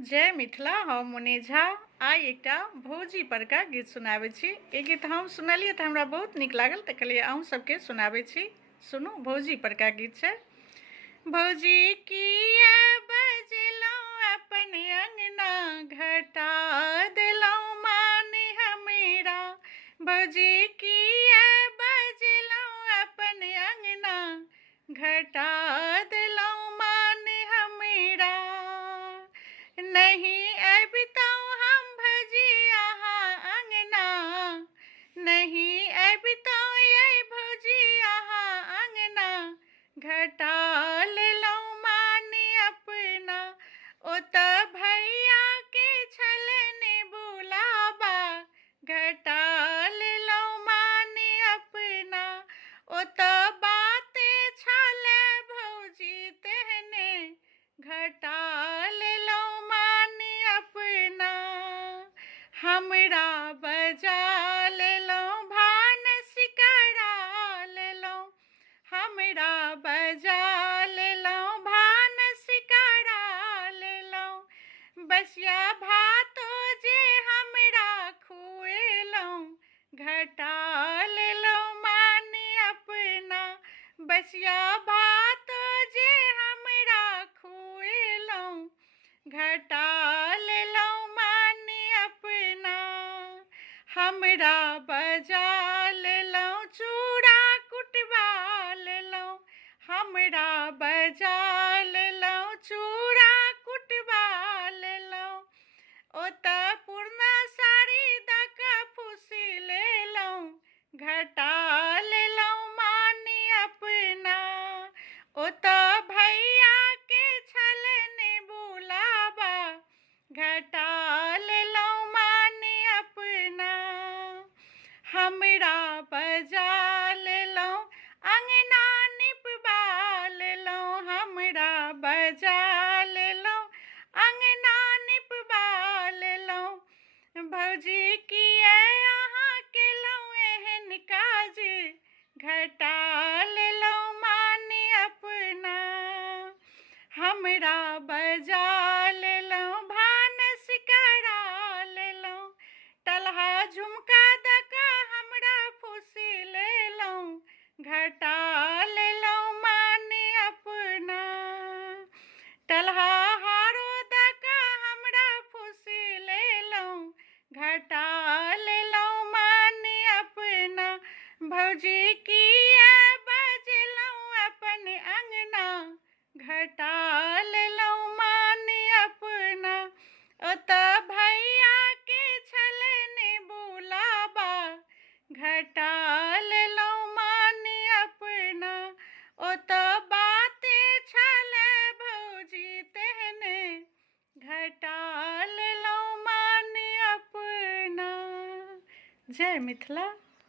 जय मिथिला। हम मुनि झा आइ एकटा भौजी परका गीत सुनाबै छी। ई गीत हम सुनलियै तऽ हमरा बहुत नीक लागल, तऽ कहलियै अहूँ सबके सुनाबै छी। सुनू, भौजी परका गीत छै। भौजी किया बजलहुँ अपन अंगना, घटा देलहुँ मान हमरा। भौजी किया बजलहुँ अपन अंगना, घटा देलहुँ मान हमरा। नहीं अबितहुँ हम भौजी अहाँ अंगना, नहीं अबितहुँ ये भौजी अहाँ अंगना, घटा लेलहुँ मान अपना। ओतऽ भैया के छलनि बुलाबा, घटा लेलहुँ मान अपना। ओतऽ बाते छलै भौजी तेहने, घटा लेलहुँ मान अपना। हमरा बजा लेलहुँ भानस करा लेलहुँ, हमरा बजा लेलहुँ भानस करा लेलहुँ। बसिया भातो जे हमरा खुएलहुँ, घटा लेलहुँ मान अपना। बसिया भातो जे हमरा खुएलहुँ, घटा लेलहुँ मान अपना। हमरा बजा लेलहुँ चूड़ा कुटबा लेलहुँ, हमरा बजा लेलहुँ चूड़ा कुटबा लेलहुँ। ओतऽ पुरना साड़ी दऽ कऽ फूसि लेलहुँ, घटा लेलहुँ मान अपना। ओतऽ भैया के छलनि बुलाबा, घटा लेलहुँ मान अपना। हमरा बजा लेलहुँ अंगना निपबा लेलहुँ, हमरा बजा लेलहुँ अंगना निपबा लेलहुँ। भौजी किया अहाँ केलहुँ एहन काज, घटा लेलहुँ मान अपना। हमरा बजा लेलहुँ भानस करा लेलहुँ, टलहा झुमका दऽ कऽ हमरा फूसि लेलहुँ, घटा लेलहुँ मान अपना। टलहा हारो दऽ कऽ हमरा फूसि लेलहुँ, घटा लेलहुँ मान अपना। भौजी किया बजलहुँ अपन अंगना, घटा लेलहुँ मान अपना। ओतऽ भैया के छलनि बुलाबा, घटा लेलहुँ मान अपना। ओतऽ बाते छलै भौजी तेहने, घटा लेलहुँ मान अपना। जय मिथिला।